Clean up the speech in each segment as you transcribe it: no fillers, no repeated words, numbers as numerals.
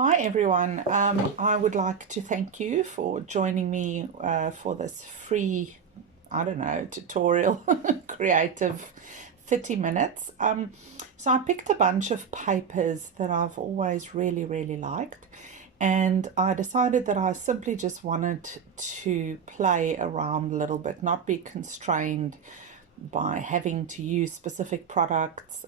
Hi everyone. I would like to thank you for joining me for this free, I don't know, tutorial, creative 30 minutes. So I picked a bunch of papers that I've always really liked, and I decided that I simply just wanted to play around a little bit, not be constrained by having to use specific products,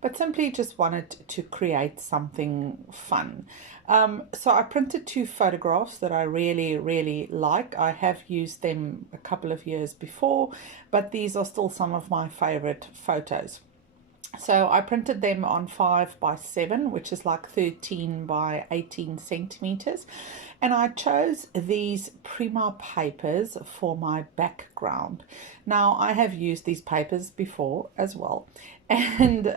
but simply just wanted to create something fun. So I printed two photographs that I really like. I have used them a couple of years before, but these are still some of my favorite photos. So I printed them on 5 by 7, which is like 13 by 18 centimeters. And I chose these Prima papers for my background. Now, I have used these papers before as well, and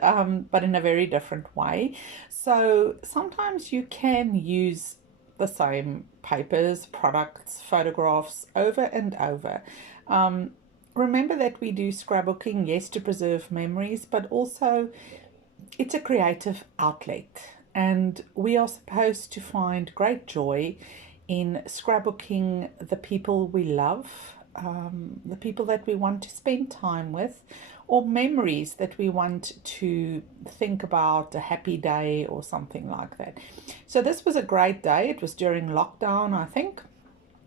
but in a very different way. So sometimes you can use the same papers, products, photographs over and over. Remember that we do scrapbooking, yes, to preserve memories, but also it's a creative outlet. And we are supposed to find great joy in scrapbooking the people we love, the people that we want to spend time with, or memories that we want to think about, a happy day or something like that. So this was a great day. It was during lockdown, I think,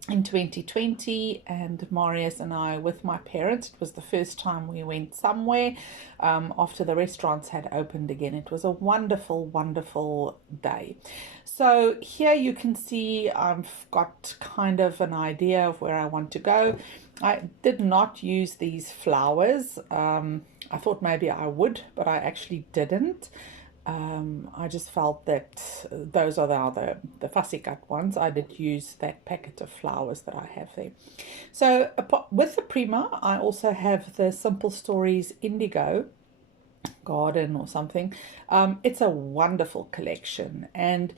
in 2020, and Marius and I with my parents. It was the first time we went somewhere after the restaurants had opened again. It was a wonderful day. So here you can see I've got kind of an idea of where I want to go. I did not use these flowers. I thought maybe I would, but I actually didn't. I just felt that those are the fussy cut ones. I did use that packet of flowers that I have there. So with the Prima, I also have the Simple Stories Indigo Garden or something. It's a wonderful collection, and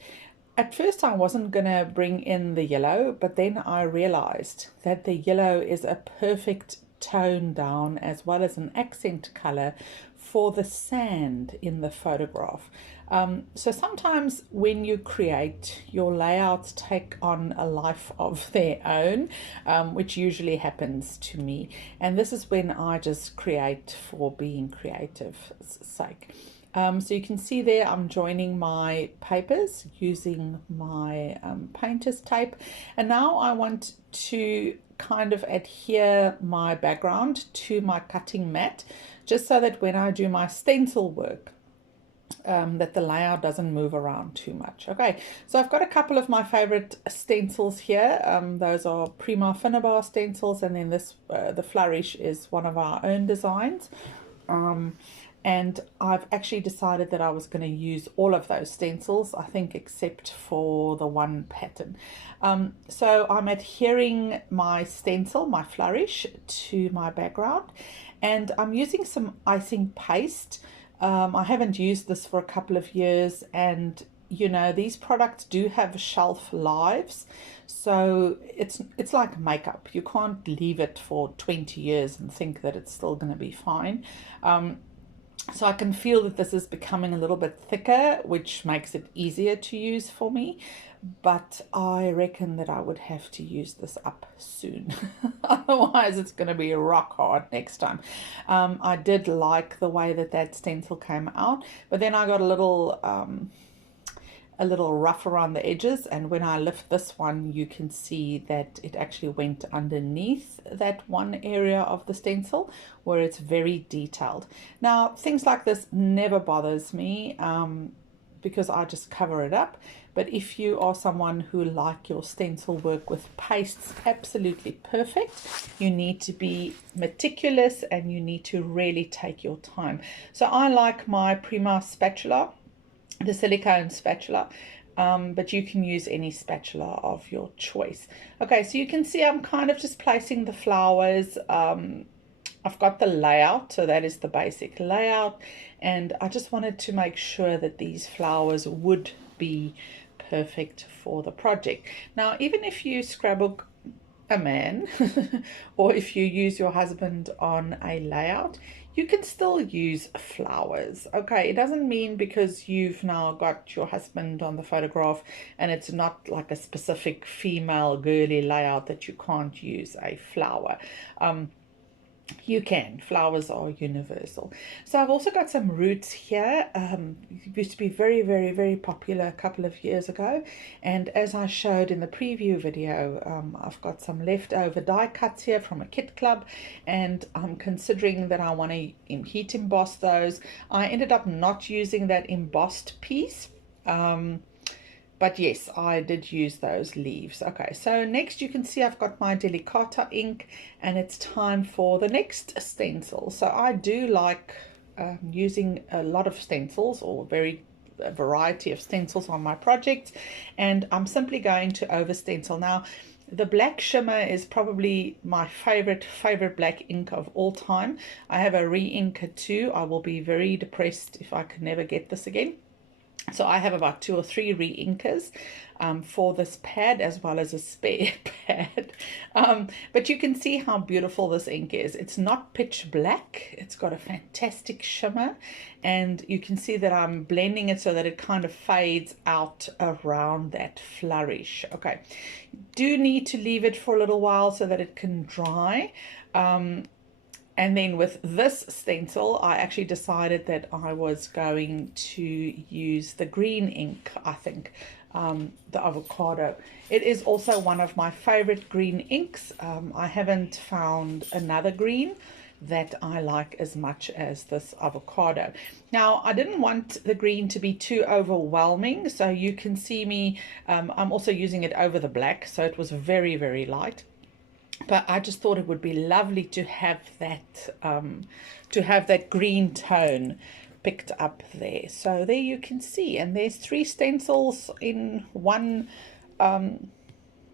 at first I wasn't going to bring in the yellow, but then I realized that the yellow is a perfect tone down as well as an accent color for the sand in the photograph. So sometimes when you create, your layouts take on a life of their own, which usually happens to me. And this is when I just create for being creative's sake. So you can see there I'm joining my papers using my painter's tape, and now I want to kind of adhere my background to my cutting mat, just so that when I do my stencil work, that the layout doesn't move around too much. Okay, so I've got a couple of my favorite stencils here. Those are Prima Finnabar stencils, and then this the Flourish is one of our own designs. And I've actually decided that I was going to use all of those stencils, I think, except for the one pattern. So I'm adhering my stencil, my Flourish, to my background, and I'm using some icing paste. I haven't used this for a couple of years, and you know, these products do have shelf lives, so it's like makeup. You can't leave it for 20 years and think that it's still going to be fine. So I can feel that this is becoming a little bit thicker, which makes it easier to use for me. But I reckon that I would have to use this up soon. Otherwise, it's going to be rock hard next time. I did like the way that stencil came out, but then I got a little rough around the edges, and when I lift this one, you can see that it actually went underneath that one area of the stencil where it's very detailed. Now, things like this never bothers me because I just cover it up. But if you are someone who like your stencil work with pastes absolutely perfect, you need to be meticulous and you need to really take your time. So I like my Prima spatula, the silicone spatula, but you can use any spatula of your choice. Okay, so you can see I'm kind of just placing the flowers. I've got the layout, so that is the basic layout, and I just wanted to make sure that these flowers would be perfect for the project. Now, even if you scrapbook a man or if you use your husband on a layout, you can still use flowers. Okay, it doesn't mean because you've now got your husband on the photograph and it's not like a specific female girly layout that you can't use a flower. You can. Flowers are universal. So I've also got some roots here. It used to be very, very, very popular a couple of years ago. And as I showed in the preview video, I've got some leftover die cuts here from a kit club. And I'm considering that I want to heat emboss those. I ended up not using that embossed piece. But yes, I did use those leaves. Okay, so next you can see I've got my Delicata ink and it's time for the next stencil. So I do like using a lot of stencils or a variety of stencils on my projects, and I'm simply going to over stencil. Now, the black shimmer is probably my favorite black ink of all time. I have a re-inker too. I will be very depressed if I can never get this again. So I have about 2 or 3 re-inkers for this pad, as well as a spare pad. But you can see how beautiful this ink is. It's not pitch black. It's got a fantastic shimmer. And you can see that I'm blending it so that it kind of fades out around that flourish. Okay, do need to leave it for a little while so that it can dry. And then with this stencil, I actually decided that I was going to use the green ink, I think, the avocado. It is also one of my favorite green inks. I haven't found another green that I like as much as this avocado. Now, I didn't want the green to be too overwhelming, so you can see me, I'm also using it over the black, so it was very, very light. But I just thought it would be lovely to have that green tone picked up there. So there you can see, and there's 3 stencils in one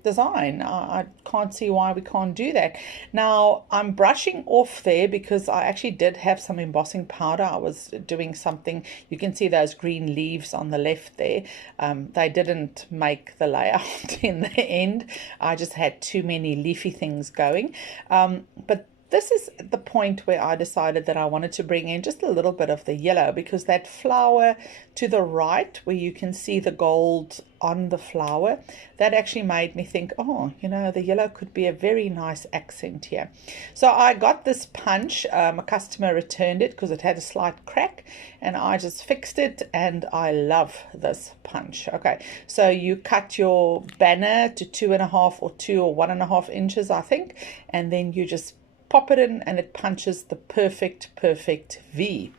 design. I can't see why we can't do that. Now I'm brushing off there because I actually did have some embossing powder. I was doing something. You can see those green leaves on the left there. They didn't make the layout in the end. I just had too many leafy things going. But this is the point where I decided that I wanted to bring in just a little bit of the yellow, because that flower to the right, where you can see the gold on the flower, that actually made me think, oh, you know, the yellow could be a very nice accent here. So I got this punch. A customer returned it because it had a slight crack, and I just fixed it, and I love this punch. Okay, so you cut your banner to 2.5 or 2 or 1.5 inches, I think, and then you just pop it in and it punches the perfect V.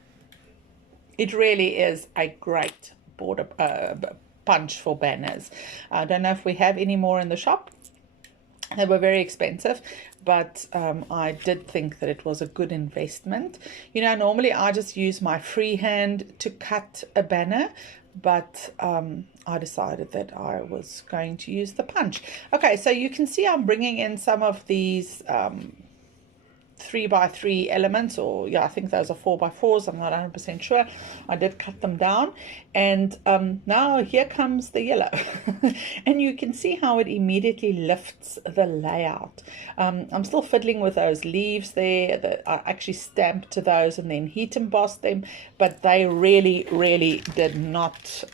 It really is a great border punch for banners. I don't know if we have any more in the shop. They were very expensive, but I did think that it was a good investment. You know, normally I just use my free hand to cut a banner, but I decided that I was going to use the punch. Okay, so you can see I'm bringing in some of these 3x3 elements, or yeah, I think those are 4x4s. I'm not 100% sure. I did cut them down, and now here comes the yellow. And you can see how it immediately lifts the layout. I'm still fiddling with those leaves there. That I actually stamped to those and then heat embossed them, but they really did not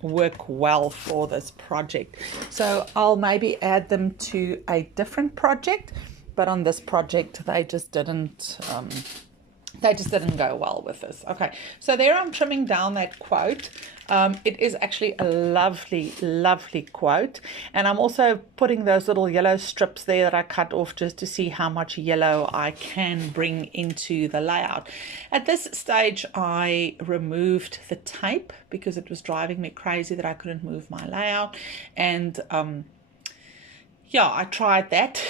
work well for this project. So I'll maybe add them to a different project. But on this project, they just didn't go well with this. Okay, so there I'm trimming down that quote. It is actually a lovely quote. And I'm also putting those little yellow strips there that I cut off just to see how much yellow I can bring into the layout. At this stage, I removed the tape because it was driving me crazy that I couldn't move my layout. And yeah, I tried that,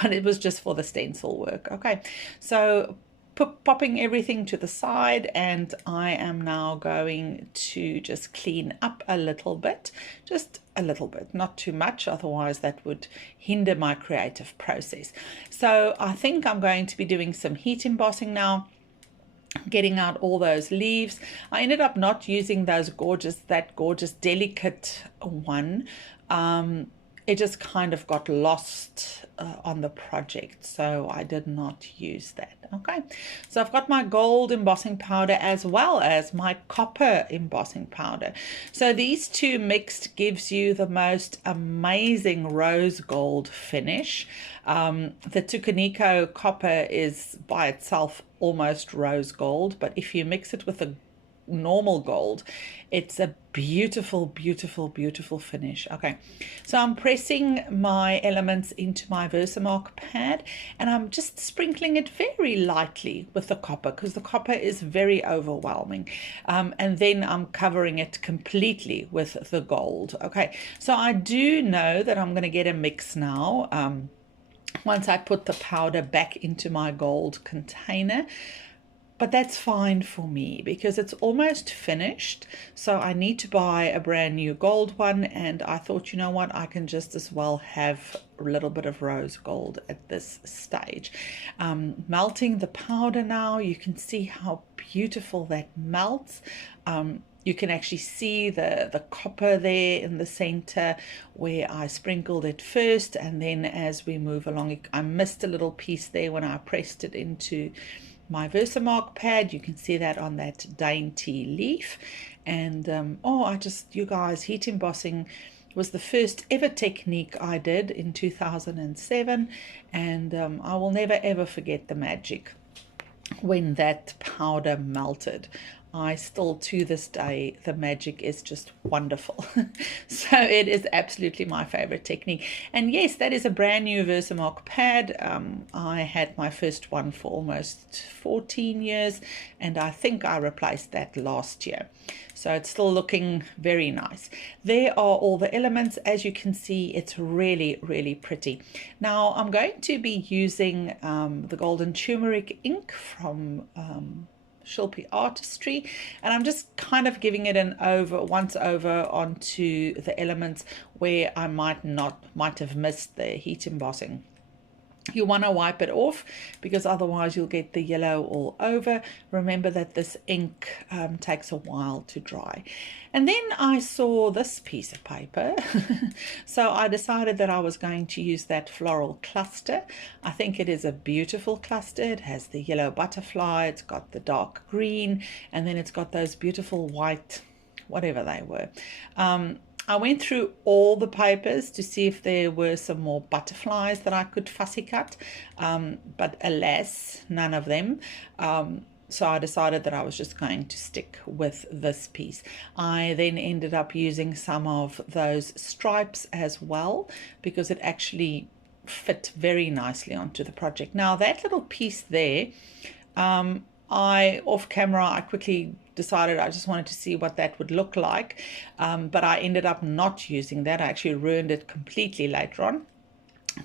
but it was just for the stencil work. Okay, so popping everything to the side, and I am now going to just clean up a little bit, just a little bit, not too much, otherwise that would hinder my creative process. So I think I'm going to be doing some heat embossing now, getting out all those leaves. I ended up not using that gorgeous delicate one. it just kind of got lost on the project, so I did not use that. Okay, so I've got my gold embossing powder as well as my copper embossing powder. So these two mixed gives you the most amazing rose gold finish. The Tucaniko copper is by itself almost rose gold, but if you mix it with a normal gold, it's a beautiful, beautiful, beautiful finish. Okay, so I'm pressing my elements into my Versamark pad, and I'm just sprinkling it very lightly with the copper, because the copper is very overwhelming, and then I'm covering it completely with the gold. Okay, so I do know that I'm going to get a mix now once I put the powder back into my gold container. But that's fine for me because it's almost finished. So I need to buy a brand new gold one. And I thought, you know what, I can just as well have a little bit of rose gold at this stage. Melting the powder now, you can see how beautiful that melts. You can actually see the copper there in the center where I sprinkled it first. And then as we move along, I missed a little piece there when I pressed it into my Versamark pad. You can see that on that dainty leaf. And you guys, heat embossing was the first ever technique I did in 2007, and I will never ever forget the magic when that powder melted. I still, to this day, the magic is just wonderful. So it is absolutely my favorite technique. And yes, that is a brand new Versamark pad. I had my first one for almost 14 years, and I think I replaced that last year. So it's still looking very nice. There are all the elements. As you can see, it's really, really pretty. Now I'm going to be using the golden turmeric ink from Shilpi Artistry, and I'm just kind of giving it an once over onto the elements where I might have missed the heat embossing. You want to wipe it off because otherwise you'll get the yellow all over. Remember that this ink takes a while to dry. And then I saw this piece of paper. So I decided that I was going to use that floral cluster. I think it is a beautiful cluster. It has the yellow butterfly, it's got the dark green, and then it's got those beautiful white, whatever they were. I went through all the papers to see if there were some more butterflies that I could fussy cut, but alas, none of them. So I decided that I was just going to stick with this piece. I then ended up using some of those stripes as well because it actually fit very nicely onto the project. Now that little piece there, off camera, I quickly decided I just wanted to see what that would look like, but I ended up not using that. I actually ruined it completely later on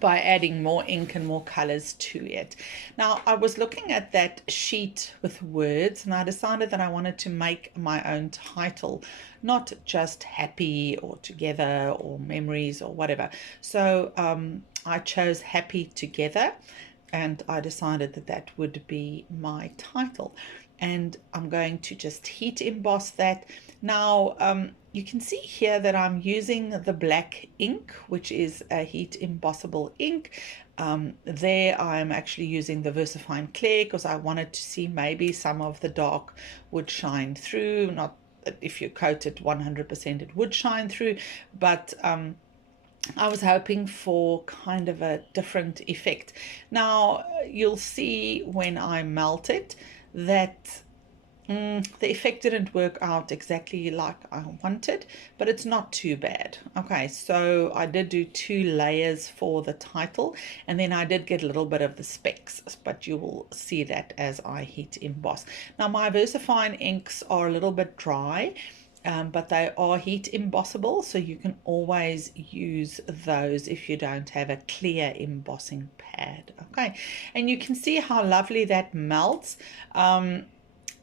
by adding more ink and more colors to it. Now I was looking at that sheet with words, and I decided that I wanted to make my own title, not just happy or together or memories or whatever. So I chose happy together, and I decided that that would be my title. And I'm going to just heat emboss that. Now you can see here that I'm using the black ink, which is a heat embossable ink. There I'm actually using the VersaFine Clear because I wanted to see maybe some of the dark would shine through. Not that if you coat it 100% it would shine through, but I was hoping for kind of a different effect. Now you'll see when I melt it that the effect didn't work out exactly like I wanted, but it's not too bad. Okay, so I did do 2 layers for the title, and then I did get a little bit of the specks, but you will see that as I heat emboss. Now my VersaFine inks are a little bit dry, but they are heat embossable, so you can always use those if you don't have a clear embossing pad. Okay, and you can see how lovely that melts.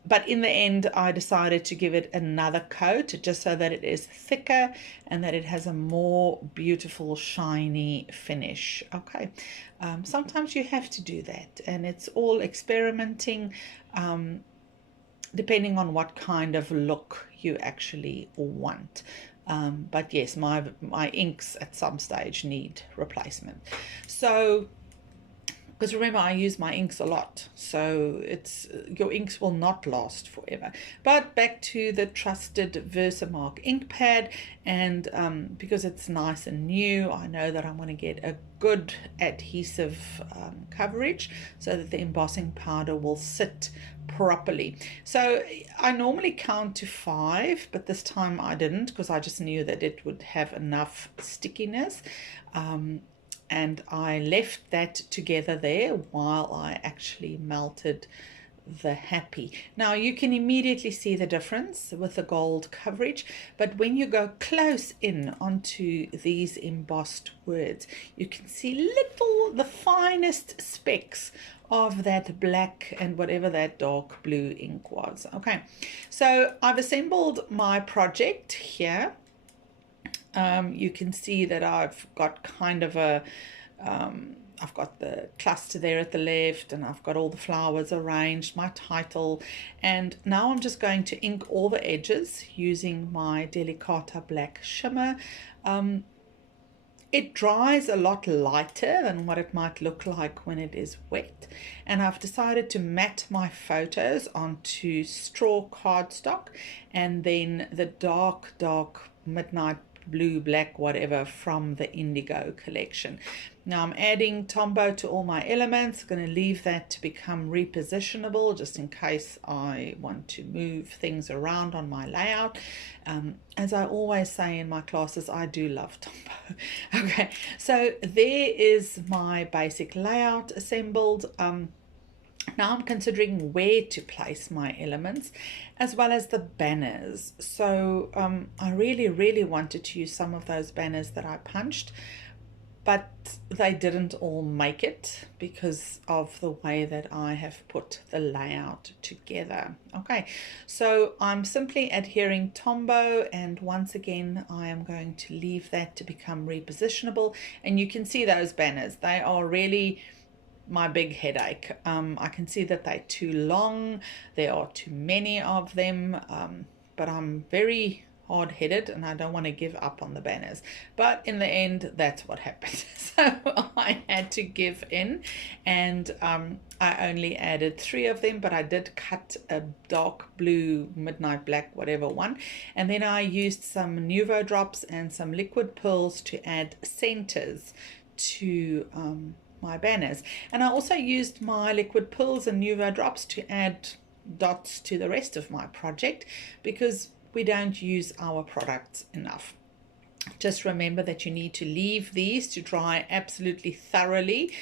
But in the end, I decided to give it another coat just so that it is thicker and that it has a more beautiful, shiny finish. Okay, sometimes you have to do that, and it's all experimenting, depending on what kind of look you actually want. But yes, my inks at some stage need replacement. So, because remember, I use my inks a lot, so it's your inks will not last forever. But back to the trusted Versamark ink pad, and because it's nice and new, I know that I'm going to get a good adhesive coverage so that the embossing powder will sit properly. So I normally count to 5, but this time I didn't, because I just knew that it would have enough stickiness. And I left that together there while I actually melted the happy. Now you can immediately see the difference with the gold coverage, but when you go close in onto these embossed words, you can see the finest specks of that black and whatever that dark blue ink was. Okay, so I've assembled my project here. You can see that I've got kind of a I've got the cluster there at the left, and I've got all the flowers arranged, my title, and now I'm just going to ink all the edges using my Delicata black shimmer. It dries a lot lighter than what it might look like when it is wet, and I've decided to mat my photos onto straw cardstock, and then the dark midnight blue, black, whatever from the Indigo collection. Now I'm adding Tombow to all my elements. I'm going to leave that to become repositionable just in case I want to move things around on my layout. As I always say in my classes, I do love Tombow. Okay, so there is my basic layout assembled. Now I'm considering where to place my elements as well as the banners. So I really wanted to use some of those banners that I punched, but they didn't all make it because of the way that I have put the layout together. Okay, so I'm simply adhering Tombow, and once again I am going to leave that to become repositionable, and you can see those banners. They are really my big headache. I can see that they're too long, there are too many of them, but I'm very hard-headed and I don't want to give up on the banners, but in the end that's what happened. So I had to give in, and I only added 3 of them, but I did cut a dark blue, midnight black, whatever one, and then I used some Nuvo drops and some liquid pearls to add centers to my banners. And I also used my liquid pearls and Nuvo drops to add dots to the rest of my project, because we don't use our products enough. Just remember that you need to leave these to dry absolutely thoroughly.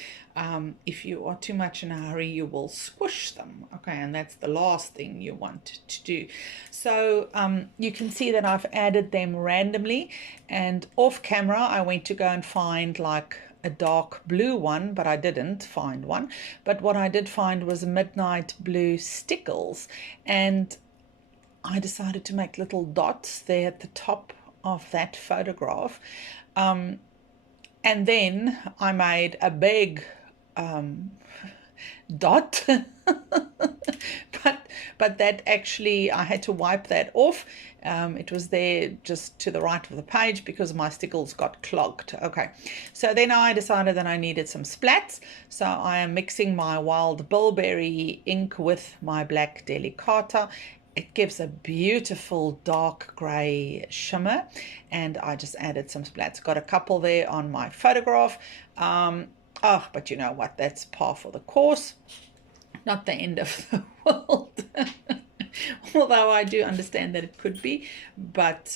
If you are too much in a hurry, you will squish them. Okay, and that's the last thing you want to do. So you can see that I've added them randomly, and off camera I went to go and find like a dark blue one, but I didn't find one. But what I did find was midnight blue stickles, and I decided to make little dots there at the top of that photograph, and then I made a big dot but that actually I had to wipe that off. It was there just to the right of the page because my stickles got clogged. Okay, so then I decided that I needed some splats, so I am mixing my wild bilberry ink with my black Delicata. It gives a beautiful dark grey shimmer, and I just added some splats. Got a couple there on my photograph. But you know what, that's par for the course. Not the end of the world. Although I do understand that it could be, but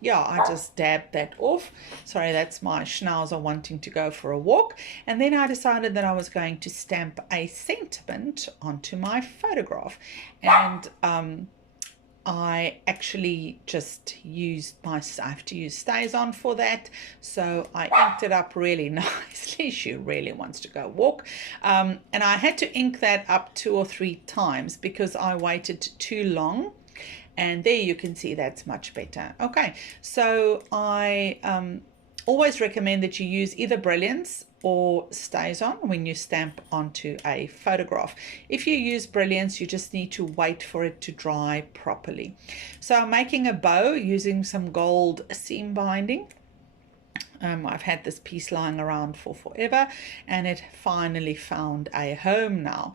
yeah, I just dabbed that off. Sorry, that's my schnauzer wanting to go for a walk. And then I decided that I was going to stamp a sentiment onto my photograph, and I actually just used I have to use StazOn for that, so I inked it up really nicely. She really wants to go walk, and I had to ink that up 2 or 3 times because I waited too long, and there you can see that's much better. Okay, so I always recommend that you use either Brilliance or StazOn when you stamp onto a photograph. If you use Brilliance, you just need to wait for it to dry properly. So I'm making a bow using some gold seam binding. I've had this piece lying around for forever, and it finally found a home now.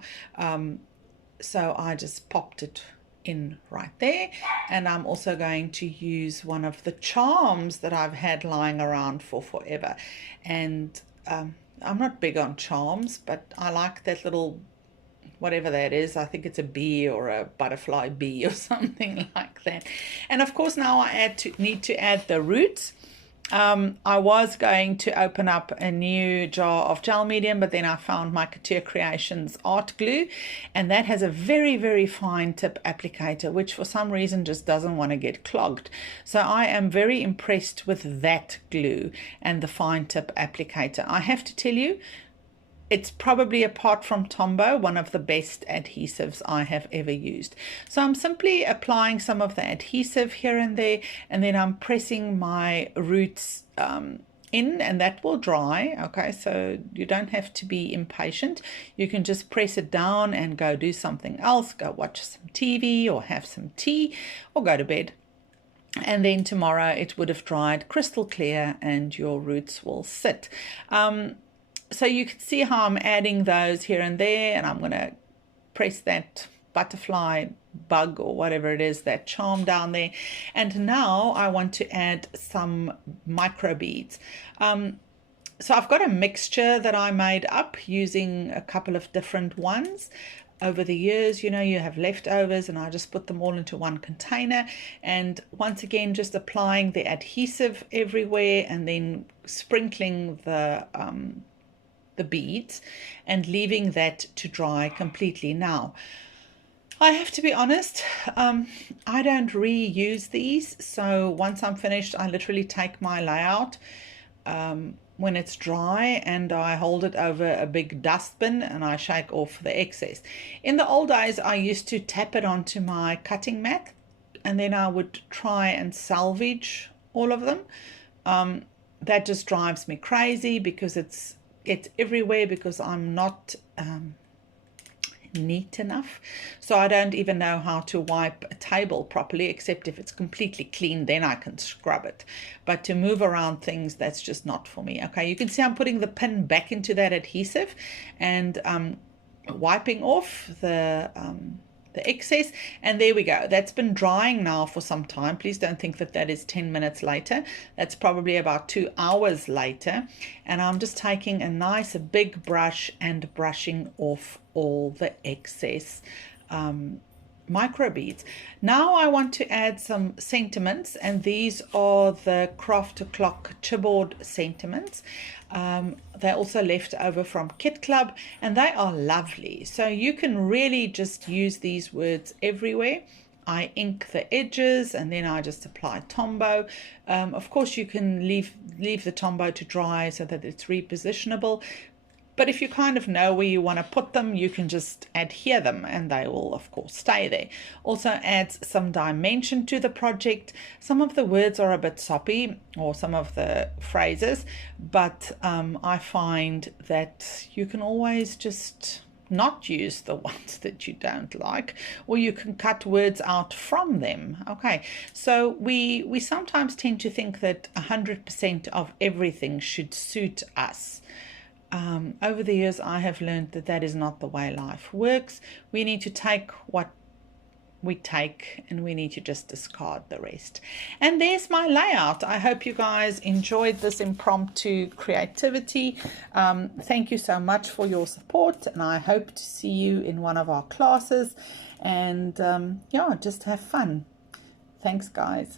So I just popped it in right there, and I'm also going to use one of the charms that I've had lying around for forever. And I'm not big on charms, but I like that little, whatever that is. I think it's a bee or a butterfly bee or something like that. And of course now I need to add the roots. I was going to open up a new jar of gel medium, but then I found my Couture Creations art glue, and that has a very, very fine tip applicator, which for some reason just doesn't want to get clogged. So I am very impressed with that glue and the fine tip applicator. I have to tell you, it's probably, apart from Tombow, one of the best adhesives I have ever used. So I'm simply applying some of the adhesive here and there, and then I'm pressing my roots in, and that will dry. Okay, so you don't have to be impatient. You can just press it down and go do something else, go watch some TV or have some tea or go to bed. And then tomorrow it would have dried crystal clear and your roots will sit. So you can see how I'm adding those here and there, and I'm going to press that butterfly bug or whatever it is, that charm down there. And now I want to add some micro beads. So I've got a mixture that I made up using a couple of different ones. Over the years, you know, you have leftovers, and I just put them all into one container, and once again just applying the adhesive everywhere and then sprinkling the beads and leaving that to dry completely. Now I have to be honest, I don't reuse these, so once I'm finished I literally take my layout when it's dry and I hold it over a big dustbin and I shake off the excess. In the old days I used to tap it onto my cutting mat, and then I would try and salvage all of them. That just drives me crazy because it's everywhere, because I'm not neat enough. So I don't even know how to wipe a table properly, except if it's completely clean, then I can scrub it. But to move around things, that's just not for me. Okay, you can see I'm putting the pin back into that adhesive and wiping off the excess, and there we go. That's been drying now for some time. Please don't think that that is 10 minutes later. That's probably about 2 hours later, and I'm just taking a nice big brush and brushing off all the excess micro beads. Now I want to add some sentiments, and these are the Craft O'Clock chipboard sentiments. They're also left over from Kit Club, and they are lovely. So you can really just use these words everywhere. I ink the edges and then I just apply Tombow. Of course you can leave the Tombow to dry so that it's repositionable. But if you kind of know where you want to put them, you can just adhere them and they will of course stay there. Also adds some dimension to the project. Some of the words are a bit soppy, or some of the phrases, but I find that you can always just not use the ones that you don't like, or you can cut words out from them. Okay, so we sometimes tend to think that 100% of everything should suit us. Over the years, I have learned that that is not the way life works. We need to take what we take and we need to just discard the rest. And there's my layout. I hope you guys enjoyed this impromptu creativity. Thank you so much for your support, and I hope to see you in one of our classes. And yeah, just have fun. Thanks, guys.